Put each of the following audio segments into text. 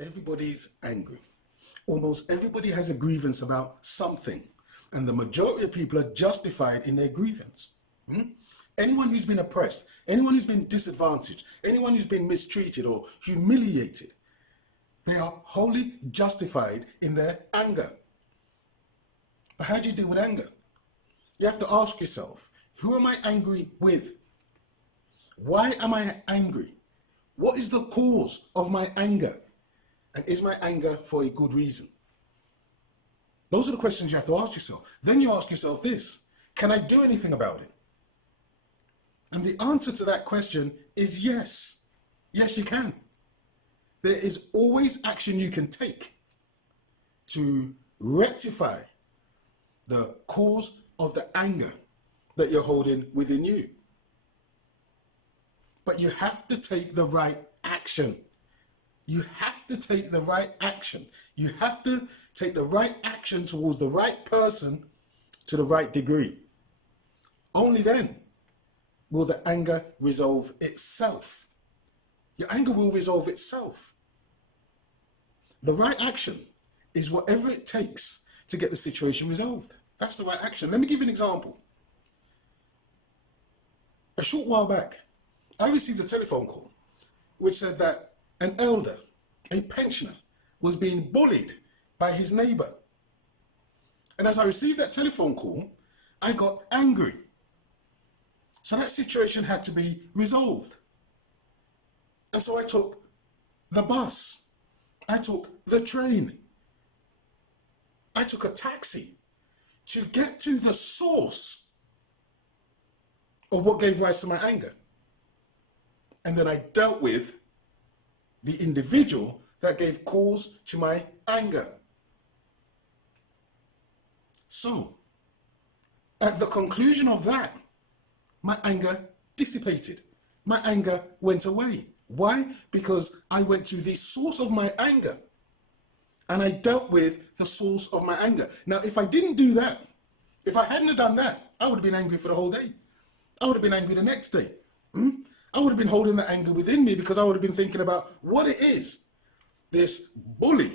Everybody's angry. Almost everybody has a grievance about something, and the majority of people are justified in their grievance. Anyone who's been oppressed, anyone who's been disadvantaged, anyone who's been mistreated or humiliated, they are wholly justified in their anger. But how do you deal with anger? You have to ask yourself, who am I angry with? Why am I angry? What is the cause of my anger? And is my anger for a good reason? Those are the questions you have to ask yourself. Then you ask yourself this: can I do anything about it? And the answer to that question is yes. Yes, you can. There is always action you can take to rectify the cause of the anger that you're holding within you. But you have to take the right action. You have to take the right action. You have to take the right action towards the right person to the right degree. Only then will the anger resolve itself. Your anger will resolve itself. The right action is whatever it takes to get the situation resolved. That's the right action. Let me give you an example. A short while back, I received a telephone call which said that an elder, a pensioner, was being bullied by his neighbour. And as I received that telephone call, I got angry. So that situation had to be resolved. And so I took the bus. I took the train. I took a taxi to get to the source of what gave rise to my anger. And then I dealt with the individual that gave cause to my anger. So, at the conclusion of that, my anger dissipated. My anger went away. Why? Because I went to the source of my anger and I dealt with the source of my anger. Now, if I didn't do that, if I hadn't done that, I would have been angry for the whole day. I would have been angry the next day. I would have been holding that anger within me because I would have been thinking about what it is this bully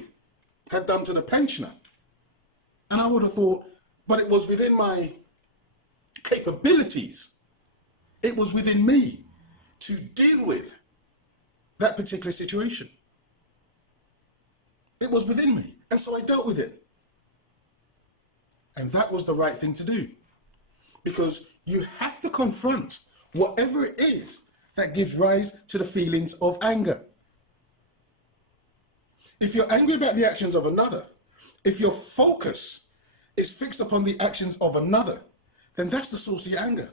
had done to the pensioner. And I would have thought, but it was within my capabilities. It was within me to deal with that particular situation. It was within me. And so I dealt with it. And that was the right thing to do. Because you have to confront whatever it is that gives rise to the feelings of anger. If you're angry about the actions of another, if your focus is fixed upon the actions of another, then that's the source of your anger.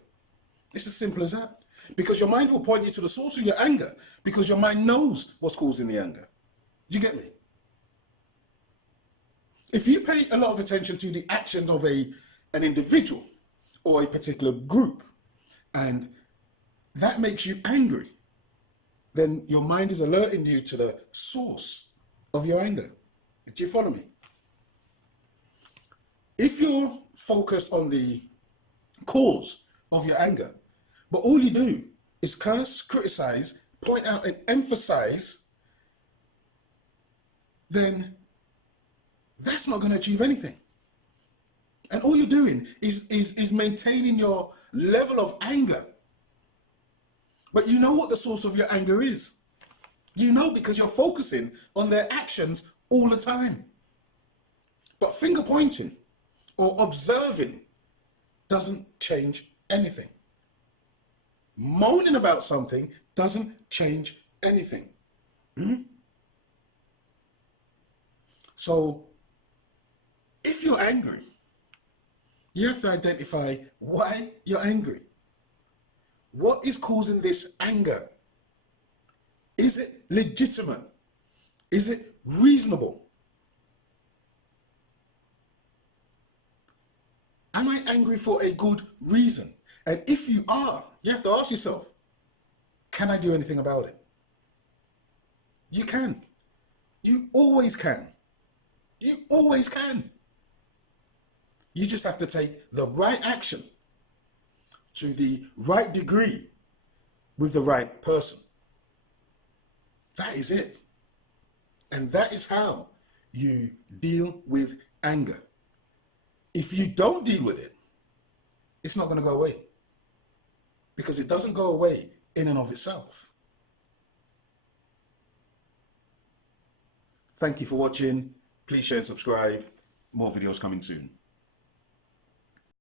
It's as simple as that. Because your mind will point you to the source of your anger because your mind knows what's causing the anger. Do you get me? If you pay a lot of attention to the actions of an individual or a particular group, and that makes you angry, then your mind is alerting you to the source of your anger. Do you follow me? If you're focused on the cause of your anger, but all you do is curse, criticize, point out and emphasize, then that's not going to achieve anything. And all you're doing is maintaining your level of anger. But you know what the source of your anger is. You know because you're focusing on their actions all the time. But finger pointing or observing doesn't change anything. Moaning about something doesn't change anything. So, if you're angry, you have to identify why you're angry. What is causing this anger? Is it legitimate? Is it reasonable? Am I angry for a good reason? And if you are, you have to ask yourself, can I do anything about it? You can. You always can. You always can. You just have to take the right action to the right degree with the right person. That is it. And that is how you deal with anger. If you don't deal with it, it's not going to go away. Because it doesn't go away in and of itself. Thank you for watching. Please share and subscribe. More videos coming soon.